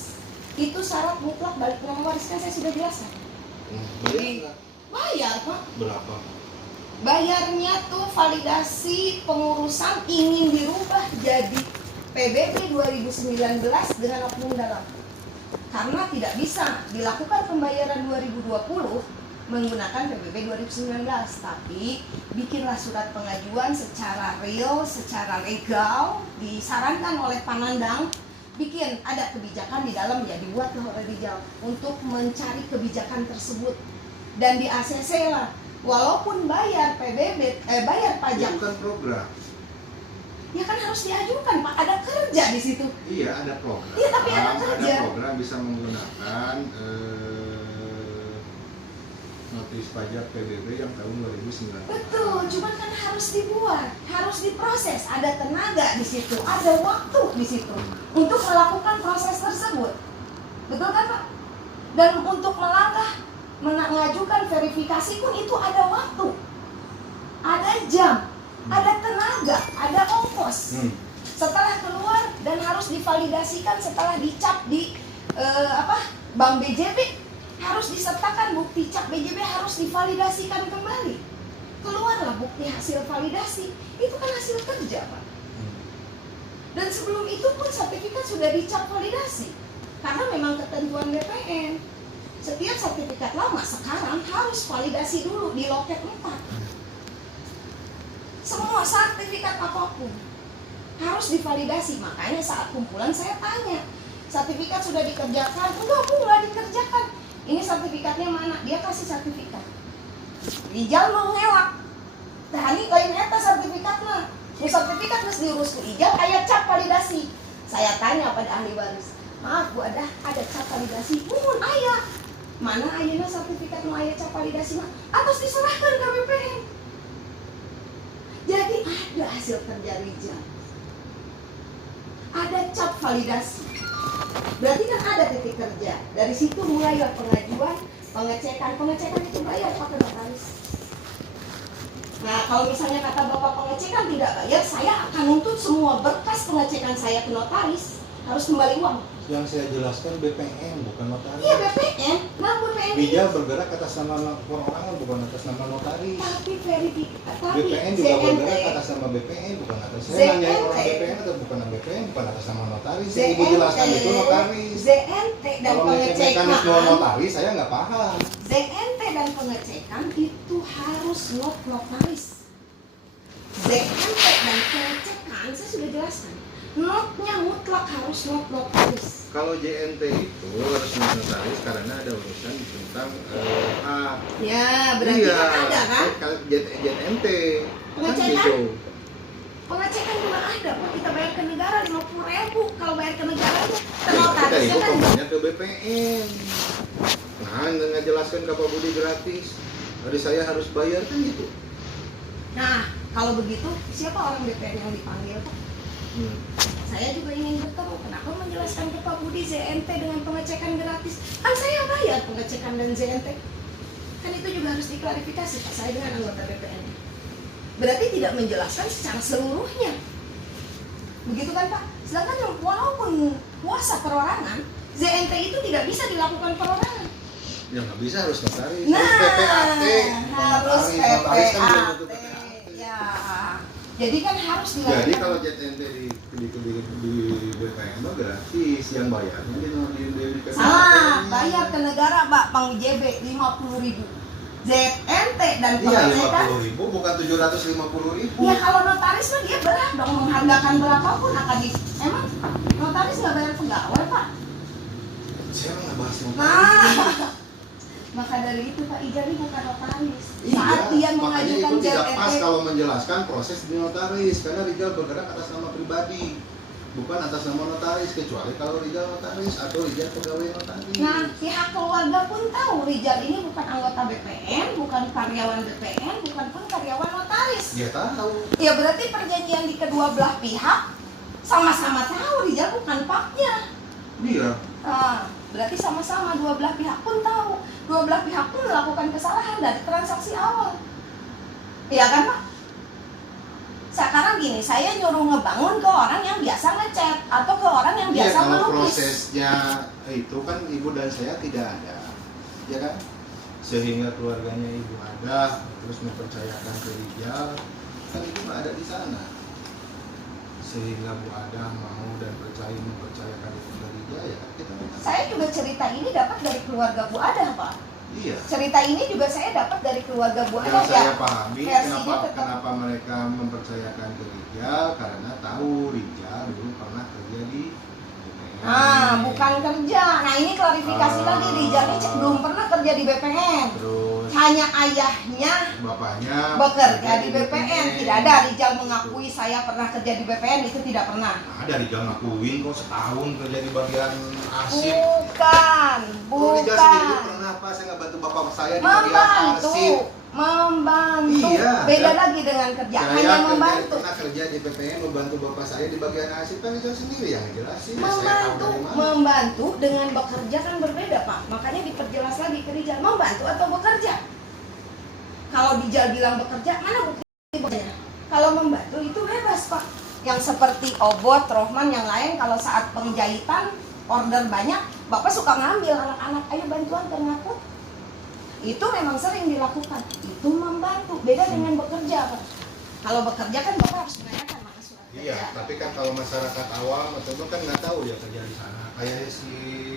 Itu syarat mutlak balik nama waris, kan saya sudah jelaskan. Bayar nggak? Bayar Pak. Berapa? Bayarnya tuh validasi pengurusan ingin dirubah jadi PBB 2019 dengan oknum dalam. Karena tidak bisa dilakukan pembayaran 2020 menggunakan PBB 2019, tapi bikinlah surat pengajuan secara real, secara legal, disarankan oleh Panandang, bikin ada kebijakan di dalam, ya dibuatlah oleh Rijal untuk mencari kebijakan tersebut dan di ACC lah, walaupun bayar PBB, bayar Itu pajak, kan program. ya kan harus diajukan Pak, ada kerja di situ. Iya, ada program. Iya, tapi ada kerja. Ada program bisa menggunakan notis pajak PBB yang tahun 2019. Betul, cuman kan harus dibuat, harus diproses, ada tenaga di situ, ada waktu di situ untuk melakukan proses tersebut. Betul kan Pak? Dan untuk mengajukan verifikasi pun itu ada waktu, ada jam, ada tenaga, ada ongkos. Setelah keluar dan harus divalidasikan setelah dicap di Bank BJB, harus disertakan bukti cap BJB, harus divalidasikan kembali. Keluarlah bukti hasil validasi, itu kan hasil kerja Pak. Dan sebelum itu pun sertifikat sudah dicap validasi, karena memang ketentuan BPN. Setiap sertifikat lama sekarang harus validasi dulu di loket 4. Semua sertifikat apapun harus divalidasi. Makanya saat kumpulan saya tanya, sertifikat sudah dikerjakan? Enggak, Bu, nggak dikerjakan. Ini sertifikatnya mana? Dia kasih sertifikat. Ijal mau ngelak. Tani lain eta sertifikatnya. Ini sertifikat harus diurus ke Ijal, aya cap validasi. Saya tanya pada ahli waris, maaf Bu, ada cap validasi? Aya. Mana ayeuna sertifikat nu aya cap validasi mah? Atas diserahkan ke BPN. Jadi ada hasil kerja Rijal. Ada cap validasi. Berarti kan ada titik kerja. Dari situ mulailah pengajuan, pengecekan itu bayar pakai notaris. Nah, kalau misalnya kata Bapak pengecekan tidak bayar, saya akan nuntut semua berkas pengecekan saya ke notaris, harus kembali uang. Yang saya jelaskan BPN bukan notaris. Iya BPN, nah BPN ini. Rijal bergerak atas nama perorangan bukan atas nama notaris. Tapi verifikasi. BPN juga bergerak atas nama BPN bukan atas. Saya nanya orang BPN atau bukan BPN bukan atas nama notaris. Yang ibu jelaskan itu notaris. ZNT dan Kalau pengecekan. mekanisme notaris saya nggak paham. ZNT dan pengecekan itu harus not notaris. ZNT dan pengecekan saya sudah jelaskan. Notnya mutlak harus not notaris. Kalau JNT itu harus notaris karena ada urusan tentang Ya, berarti iya, kan ada kan? Kalau JNT kan Pengecekan? gitu. Pengecekan juga ada, Pak. Kita bayar ke negara 50.000. Kalau bayar ke negara ke Kita notarisnya itu kan. pembelinya ke BPN. Nah, nggak jelaskan ke Pak Budi gratis. Dari saya harus bayar kan gitu. Nah, kalau begitu siapa orang BPN yang dipanggil, Pak? Saya juga ingin bertemu. Kenapa menjelaskan ke Pak Budi ZNT dengan pengecekan gratis? Kan saya bayar pengecekan dan ZNT. Kan itu juga harus diklarifikasi, Pak. Saya dengan anggota BPN. Berarti tidak menjelaskan secara seluruhnya. Begitu kan, Pak? Sedangkan walaupun puasa perorangan, ZNT itu tidak bisa dilakukan perorangan. Ya nggak bisa harus notaris. Nah, harus PPAT. harus Notaris kan belum tentu PPAT. PPAT. Ya. Jadi kan harus dilakukan. Jadi kalau JNT di BPN mah gratis, yang bayarnya di PPAT. Salah, bayar ke negara, Pak, Pang JB 50.000. ZNT dan Iya, pengecekan. 50.000 bukan 750.000. Ya kalau notaris mah dia berhak dong menghargakan berapapun akan di. Emang notaris nggak bayar pegawai, Pak? Saya nggak bahas notaris. Nah, maka dari itu Pak Ijali bukan notaris. Saat dia makanya mengajukan itu tidak pas ZNT, kalau menjelaskan proses di notaris karena Rijal bergerak atas nama pribadi bukan atas nama notaris kecuali kalau Rijal notaris atau Rijal pegawai notaris. nah pihak keluarga pun tahu Rijal ini bukan anggota BPN, bukan karyawan BPN, bukan pun karyawan notaris. Dia tahu. Ya berarti perjanjian di kedua belah pihak sama-sama tahu Rijal bukan paknya. Dia. Nah, berarti sama-sama dua belah pihak pun tahu. Dua belah pihak pun melakukan kesalahan dari transaksi awal. Iya kan, Pak? Sekarang gini, saya nyuruh ngebangun ke orang yang biasa ngecat atau ke orang yang Iya, biasa kalau melukis. prosesnya itu kan ibu dan saya tidak ada, ya kan? Sehingga keluarganya ibu ada, terus mempercayakan ke Rijal, kan ibu nggak ada di sana. Sehingga Bu Ada mau dan mempercayakan itu ke Rijal, ya kita. Saya juga cerita ini dapat dari keluarga Bu Ada, Pak. Iya. Cerita ini juga saya dapat dari keluarga Bu Ada Yang saya ya. pahami versinya tetap- kenapa mereka mempercayakan ke Rijal karena tahu Rijal dulu pernah kerja di BPN. Ah, bukan kerja. Nah, ini klarifikasi lagi. Rijal ini belum pernah kerja di BPN. Terus Hanya ayahnya bapaknya bekerja di BPN. Tidak ada Rijal mengakui saya pernah kerja di BPN, itu tidak pernah. Ada Rijal ngakuin kok setahun kerja di bagian arsip. Bukan, Oh, Rijal sendiri bukan. pernah apa? Saya nggak bantu bapak saya di bagian arsip. Membantu. Iya, Beda dan lagi dengan kerja. Saya Hanya membantu. pernah kerja di BPN membantu bapak saya di bagian arsip kan Rijal sendiri yang ngejelasin. Ya, saya tahu Membantu, dari mana. membantu dengan bekerja kan berbeda, Pak. Makanya diperjelas lagi ke Rijal, membantu atau bekerja. Kalau Rijal bilang bekerja, mana bukti bekerjanya? Kalau membantu itu bebas, Pak. Yang seperti Obot, Rohman, yang lain kalau saat penjahitan order banyak, Bapak suka ngambil anak-anak, ayo bantuan ke ngaput. Itu memang sering dilakukan. Itu membantu. Beda dengan bekerja, Pak. Kalau bekerja kan Bapak harus menanyakan mana surat kerja. Iya, tapi kan kalau masyarakat awam atau kan nggak tahu dia kerja di sana. Kayak si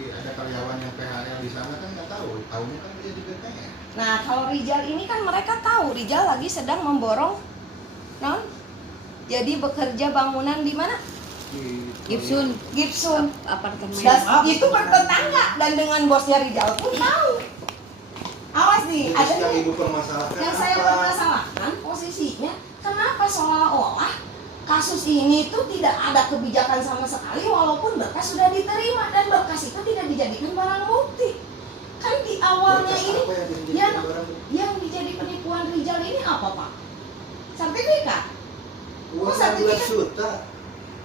ada karyawan yang PHL di sana kan nggak tahu, tahunya kan dia di BPN. Nah, kalau Rijal ini kan mereka tahu Rijal lagi sedang memborong non. Jadi bekerja bangunan di mana? Gibson Gibson. apartemen. Dan itu bertetangga dan dengan bosnya Rijal pun tahu. Awas nih, ada Terus yang nih ibu permasalahkan yang saya apa? permasalahkan posisinya, kenapa seolah-olah kasus ini tuh tidak ada kebijakan sama sekali walaupun berkas sudah diterima dan berkas itu tidak dijadikan barang bukti. Kan di awalnya Berkas ini apa yang dijadikan yang, barang bukti? yang dijadi penipuan Rijal ini apa, Pak? Sertifikat. Uang Oh, sertifikat. 16 juta.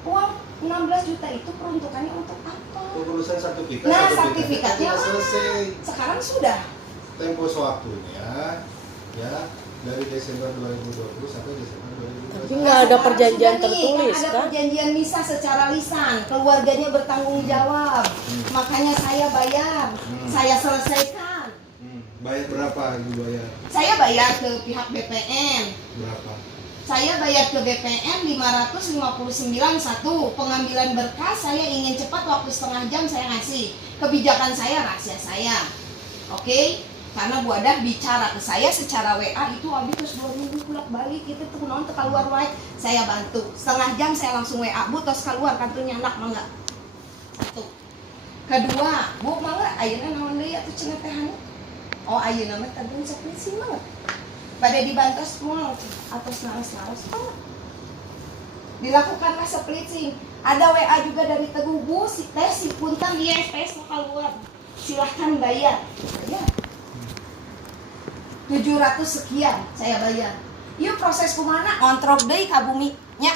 Uang 16 juta itu peruntukannya untuk apa? Urusan sertifikat. Nah, sertifikatnya sertifikatnya sudah mana? selesai. Sekarang sudah. Tempo waktunya ya dari Desember 2020 sampai Desember terus Nggak ada Sekarang perjanjian sudah nih, tertulis, ada kan? perjanjian misah secara lisan, keluarganya bertanggung jawab. Makanya saya bayar, saya selesaikan. Bayar berapa ibu bayar? Saya bayar ke pihak BPN. Berapa? Saya bayar ke BPN 559 satu. Pengambilan berkas saya ingin cepat, waktu setengah jam saya ngasih. Kebijakan saya rahasia saya. Oke? Karena Bu Adah bicara ke saya secara WA itu habis terus 2 minggu pulang balik itu tuh non keluar wae. Saya bantu. Setengah jam saya langsung WA, Bu tos keluar kartunya anak mangga. Satu. Kedua, Bu mangga ayeuna naon deui atuh cenah teh anu? Oh ayeuna mah tadung saprisi mah. Pada dibantos semua atas naras-naras oh. Dilakukanlah splitting. Ada WA juga dari Teguh, Bu si teh si punten di SPS mau keluar. Silahkan bayar. Bayar. 700 sekian saya bayar. Yuk proses kumana ngontrok deui ka bumi nya.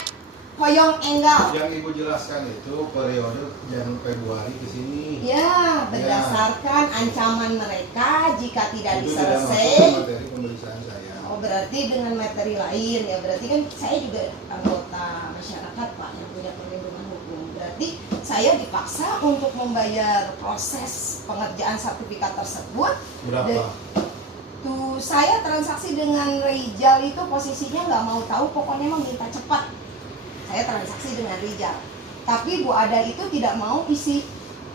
Hoyong enggal. Yang ibu jelaskan itu periode Januari Februari ke sini. Ya, berdasarkan ancaman mereka jika tidak Itu tidak diselesai. masuk materi pemeriksaan saya. Oh berarti dengan materi lain ya, berarti kan saya juga anggota masyarakat Pak yang punya perlindungan hukum. Berarti saya dipaksa untuk membayar proses pengerjaan sertifikat tersebut. Berapa? Tuh saya transaksi dengan Rijal itu posisinya nggak mau tahu, pokoknya meminta cepat. Saya transaksi dengan Rijal. Tapi Bu Ada itu tidak mau isi.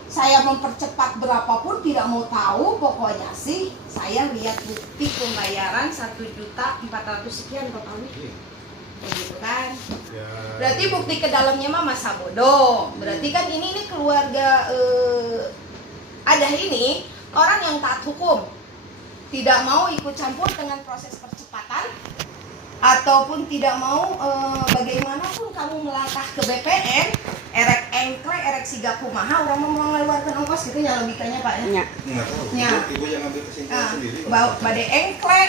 Saya mempercepat berapapun tidak mau tahu, pokoknya sih saya lihat bukti pembayaran 1.400.000 sekian totalnya. Begitu kan? Ya. Berarti bukti ke dalamnya mah masa bodoh. Berarti kan ini keluarga Ada ini orang yang taat hukum. Tidak mau ikut campur dengan proses percepatan ataupun tidak mau bagaimanapun kamu melangkah ke BPN erek engkle erek siga kumaha orang mau mengeluarkan ongkos gitu ya logikanya Pak ya. Nggak tahu. Ya. Ibu yang ambil kesimpulan sendiri. Bade engkle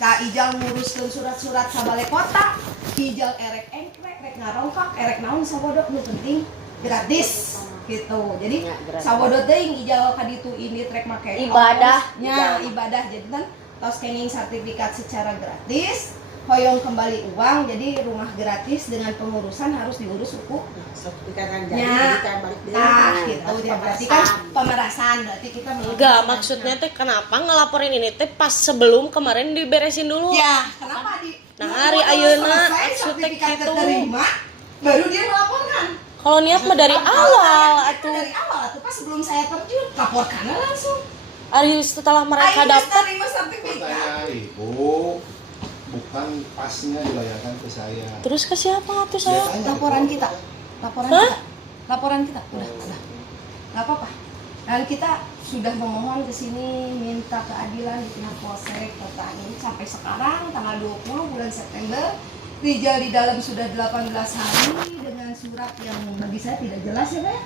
ka Ijal nguruskeun surat-surat sabale kota, Ijal erek engkle erek ngarongkak erek naon sabodo nu penting gratis gitu. Jadi sabodo teuing Ijal ka ditu ini trek make Ibadah. ibadah jadi kan tos kenging sertifikat secara gratis. Hoyong kembali uang, jadi rumah gratis dengan pengurusan harus diurus suku. Ya, gitu. Ya, berarti kan pemerasan, berarti kita Enggak, maksudnya teh kenapa ngelaporin ini teh pas sebelum kemarin diberesin dulu? Ya, kenapa di? Nah, hari ayeuna selesai sertifikat gitu. terima, baru dia melaporkan. Kalau niat mah dari awal atuh. Dari awal tuh pas sebelum saya terjun, laporkannya langsung. Hari setelah mereka Ayo dapat terima sertifikat. Pertanyaan ibu bukan pasnya dilayangkan ke saya. terus ke siapa tuh saya? Biasanya Laporan itu. kita, laporan Hah? kita, laporan kita, udah, nggak apa-apa. Dan kita sudah memohon ke sini minta keadilan di pihak Polsek Kota ini sampai sekarang tanggal 20 bulan September. Rijal di dalam sudah 18 hari dengan surat yang bagi saya tidak jelas ya Pak ya?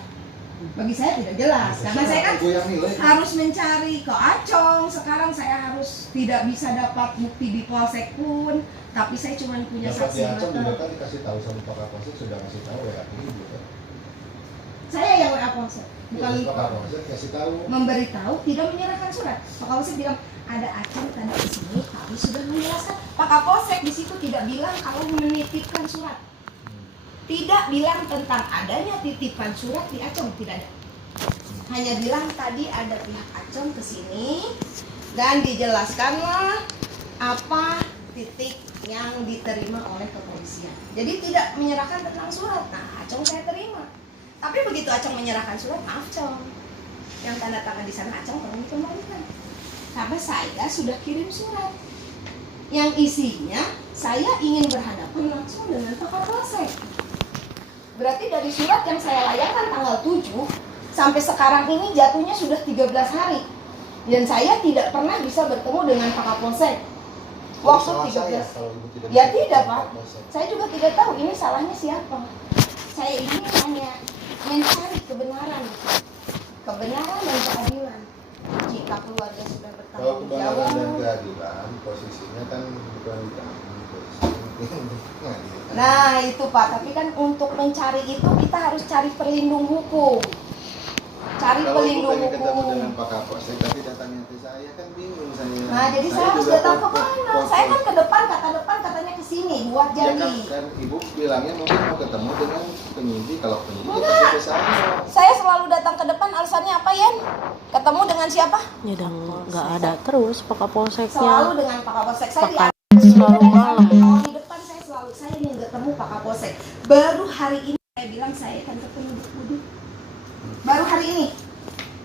Bagi saya tidak jelas karena saya kan Ibu yang nilai. harus mencari ke Acong. Sekarang saya harus tidak bisa dapat bukti di Polsek pun, tapi saya cuma punya Dapat saksi di Aceh juga mata. kan dikasih tahu sama Pak Kapolsek sudah kasih tahu ya ini juga. Saya yang WA Polsek, bukan Pak Kapolsek kasih tahu. memberitahu, tidak menyerahkan surat. Pak Kapolsek bilang ada Acong tadi di sini, kami sudah menjelaskan. Pak Kapolsek di situ tidak bilang kalau menitipkan surat. Tidak bilang tentang adanya titipan surat di Acong, tidak ada. Hanya bilang tadi ada pihak Acong ke sini dan dijelaskanlah apa titik yang diterima oleh kepolisian. Jadi tidak menyerahkan tentang surat. Nah, Acong saya terima. Tapi begitu Acong menyerahkan surat, maaf Cong. Yang tanda tangan di sana Acong tolong dikembalikan. Karena saya sudah kirim surat. Yang isinya saya ingin berhadapan langsung dengan Pak Kapolsek. Berarti dari surat yang saya layangkan tanggal 7 sampai sekarang ini jatuhnya sudah 13 hari. Dan saya tidak pernah bisa bertemu dengan Pak Kapolsek. Waktu 13. Ya tidak Pak. Saya juga tidak tahu ini salahnya siapa. Saya ini hanya mencari kebenaran. Kebenaran dan keadilan. Jika keluarga sudah Kalau bertanggung kebenaran dan jawab. keadilan posisinya kan bukan di kami, posisinya. Nah itu Pak, tapi kan untuk mencari itu kita harus cari perlindung hukum. cari Kalau pelindung bukannya ketemu hukum. dengan Pak Kapolsek, tapi datangnya ke saya kan bingung saya. Nah, jadi saya harus juga datang ke pos- mana? pos- Saya kan ke depan, kata depan katanya ke sini buat Ya kan, janji. kan ibu bilangnya mungkin mau ketemu dengan penyidik, kalau penyidik ya pasti ke saya. Saya selalu datang ke depan, alasannya apa, Yen? Ketemu dengan siapa? Ya dan nggak ada terus Pak Kapolseknya. Selalu dengan Pak Kapolsek. Saya Pak di selalu malam. Kalau di depan saya ingin ketemu Pak Kapolsek. Baru hari ini saya bilang saya akan ketemu duduk. Baru hari ini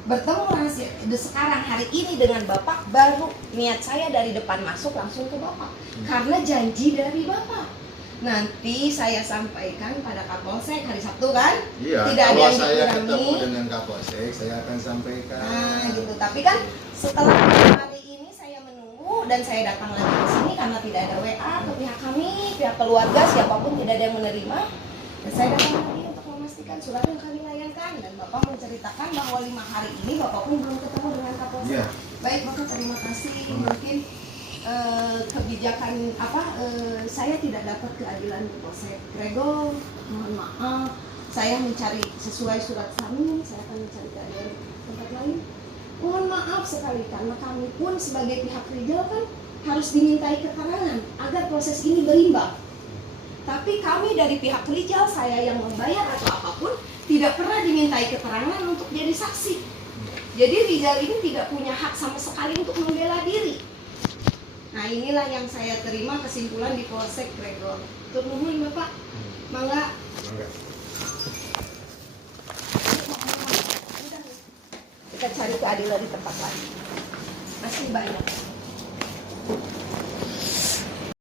bertemu rahasia. Sekarang hari ini dengan Bapak, baru niat saya dari depan masuk langsung ke Bapak. Karena janji dari Bapak. Nanti saya sampaikan pada Kapolsek hari Sabtu kan? Iya, Tidak ada kalau yang saya dikurangi. ketemu dengan Kapolsek, saya akan sampaikan. Nah, gitu. Tapi kan setelah hari ini saya menunggu dan saya datang lagi ke sini karena tidak ada WA ke pihak kami, pihak keluarga, siapapun tidak ada yang menerima. Dan saya datang lagi untuk memastikan surat yang kami layangkan dan Bapak menceritakan bahwa 5 hari ini Bapak pun belum ketemu dengan Kapolsek. Iya. Baik, Bapak terima kasih. Mungkin kebijakan saya tidak dapat keadilan di Polsek Grego, mohon maaf. Saya mencari sesuai surat kami, saya akan mencari keadilan di tempat lain. Mohon maaf sekali karena kami pun sebagai pihak Rijal kan harus dimintai keterangan agar proses ini berimbang. Tapi kami dari pihak Rijal, saya yang membayar atau apapun, tidak pernah dimintai keterangan untuk jadi saksi. Jadi Rijal ini tidak punya hak sama sekali untuk membela diri. Nah, inilah yang saya terima kesimpulan di Polsek Gregor. Tur nuhun Bapak. Mangga. Kita cari keadilan di tempat lain. Masih banyak.